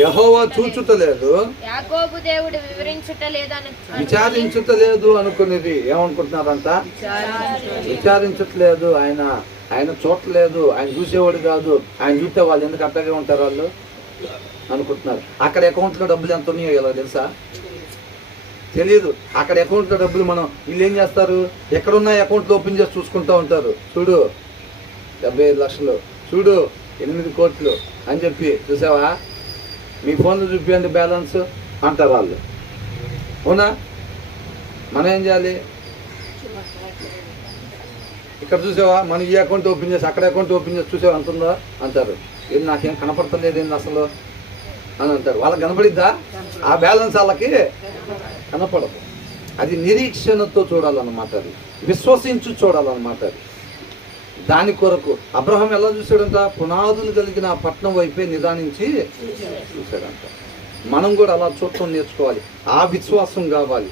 యెహోవా చూచుటలేదు, యాకోబు దేవుడు విచారించుటలేదు అనుకునేది. ఏమనుకుంటున్నారంట? విచారించట్లేదు. ఆయన చూడలేదు, ఆయన చూసేవాడు కాదు. ఆయన చూస్తే వాళ్ళు ఎందుకు అట్టగా ఉంటారు వాళ్ళు అనుకుంటున్నారు. అక్కడ అకౌంట్లో డబ్బులు ఎంత ఉన్నాయో ఇలా తెలుసా? తెలియదు. అక్కడ అకౌంట్లో డబ్బులు మనం వీళ్ళు ఏం చేస్తారు, ఎక్కడున్న అకౌంట్లు ఓపెన్ చేసి చూసుకుంటూ ఉంటారు. చూడు 75 లక్షలు, చూడు 8 కోట్లు అని చెప్పి, చూసావా మీ ఫోన్లో చూపించండి బ్యాలెన్స్ అంటారు వాళ్ళు. అవునా? మనం ఏం చేయాలి? ఇక్కడ చూసావా మనం ఈ అకౌంట్ ఓపెన్ చేసి అక్కడ అకౌంట్ ఓపెన్ చేసి చూసావా అంటుందా అంటారు. ఏది నాకేం కనపడతలేదు ఏంది అసలు అని అంటారు. వాళ్ళకి కనపడిద్దా? ఆ బ్యాలెన్స్ వాళ్ళకి కనపడదు. అది నిరీక్షణతో చూడాలన్నమాట, అది విశ్వసించు చూడాలన్నమాట. అది దాని కొరకు అబ్రహాం ఎలా చూశాడంట? పునాదులు కలిగిన ఆ పట్టణం వైపే నిదానించి చూశాడంట. మనం కూడా అలా చూడటం నేర్చుకోవాలి. ఆ విశ్వాసం కావాలి.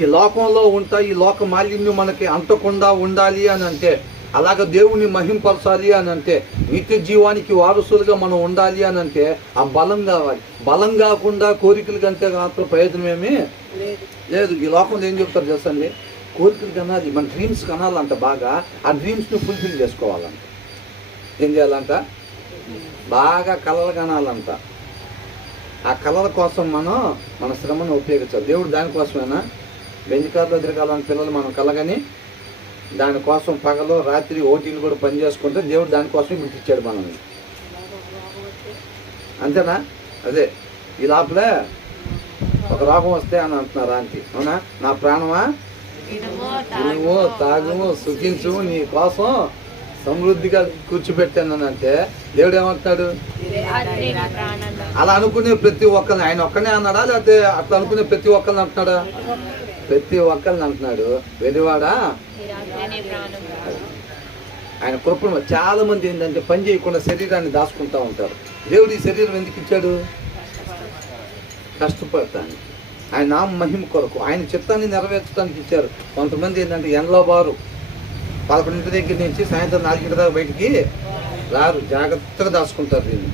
ఈ లోకంలో ఉంటా, ఈ లోక మాలిన్యం మనకి అంటకుండా ఉండాలి అని అంటే, అలాగ దేవుణ్ణి మహింపరచాలి అని అంటే, నిత్య జీవానికి వారసులుగా మనం ఉండాలి అని అంటే ఆ బలం కావాలి. బలం కాకుండా కోరికల కంటే మాత్రం ప్రయోజనం ఏమీ లేదు. ఈ లోకంలో ఏం చెప్తారు తెలుసండి? కోరికలు కనాలి, మన డ్రీమ్స్ కనాలంట. బాగా ఆ డ్రీమ్స్ని ఫుల్ఫిల్ చేసుకోవాలంట. ఏం చేయాలంట? బాగా కళలు కనాలంట. ఆ కళల కోసం మన శ్రమను ఉపయోగించాలి. దేవుడు దానికోసమేనా బెంచ్ కార్లో తిరగాలని పిల్లలు మనం కలగని దానికోసం పగలు రాత్రి ఓటీలు కూడా పని చేసుకుంటే దేవుడు దానికోసమే గుర్తించాడు మనల్ని. అంతేనా? అదే ఈ లోపలే ఒక రోగం వస్తే అని అంటున్నారు ఆంటీ. అవునా? నా ప్రాణమా తినుము తాగుము సుఖించు, నీ కోసం సమృద్ధిగా కూర్చోబెట్టాను అంటే దేవుడు ఏమంటున్నాడు? అలా అనుకునే ప్రతి ఒక్కరిని ఆయన ఒక్కనే అన్నాడా, లేకపోతే అట్లా అనుకునే ప్రతి ఒక్కరిని అంటున్నాడా? ప్రతి ఒక్కరిని అంటున్నాడు. వెలివాడా ఆయన కృపను. చాలా మంది ఏంటంటే పని చేయకుండా శరీరాన్ని దాచుకుంటూ ఉంటారు. దేవుడు ఈ శరీరం ఎందుకు ఇచ్చాడు? కష్టపడతాను, ఆయన నామ మహిమ కొరకు, ఆయన చిత్తాన్ని నెరవేర్చడానికి ఇచ్చారు. కొంతమంది ఏంటంటే ఎండలో బారు 11 దగ్గర నుంచి సాయంత్రం 4 దాకా బయటికి రారు, జాగ్రత్తగా దాచుకుంటారు. దీన్ని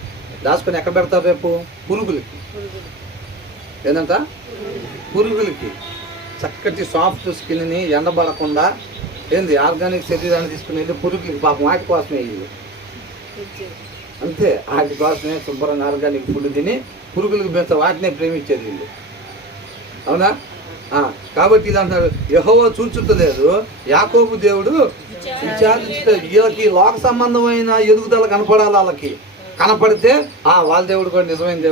దాచుకొని ఎక్కడ పెడతారు? రేపు పురుగులకి. ఏంటంట? పురుగులకి చక్కటి సాఫ్ట్ స్కిన్ని ఎండబడకుండా ఏంది ఆర్గానిక్ శరీరాన్ని తీసుకుని వెళ్ళి పురుగులకి, పాపం వాటి కోసమే ఇల్లు అంతే, వాటి కోసమే శుభ్రంగా ఆర్గానిక్ ఫుడ్ తిని పురుగులకు పెంచ వాటినే ప్రేమించేది వీళ్ళు. అవునా? కాబట్టి ఇలా అంటున్నారు, యెహోవా చూచుటలేదు, యాకోబు దేవుడు విచారించుటలేదు. వీళ్ళకి లోక సంబంధమైన ఎదుగుదల కనపడాలి. వాళ్ళకి కనపడితే వాళ్ళ దేవుడు కూడా నిజమైన దేవుడు.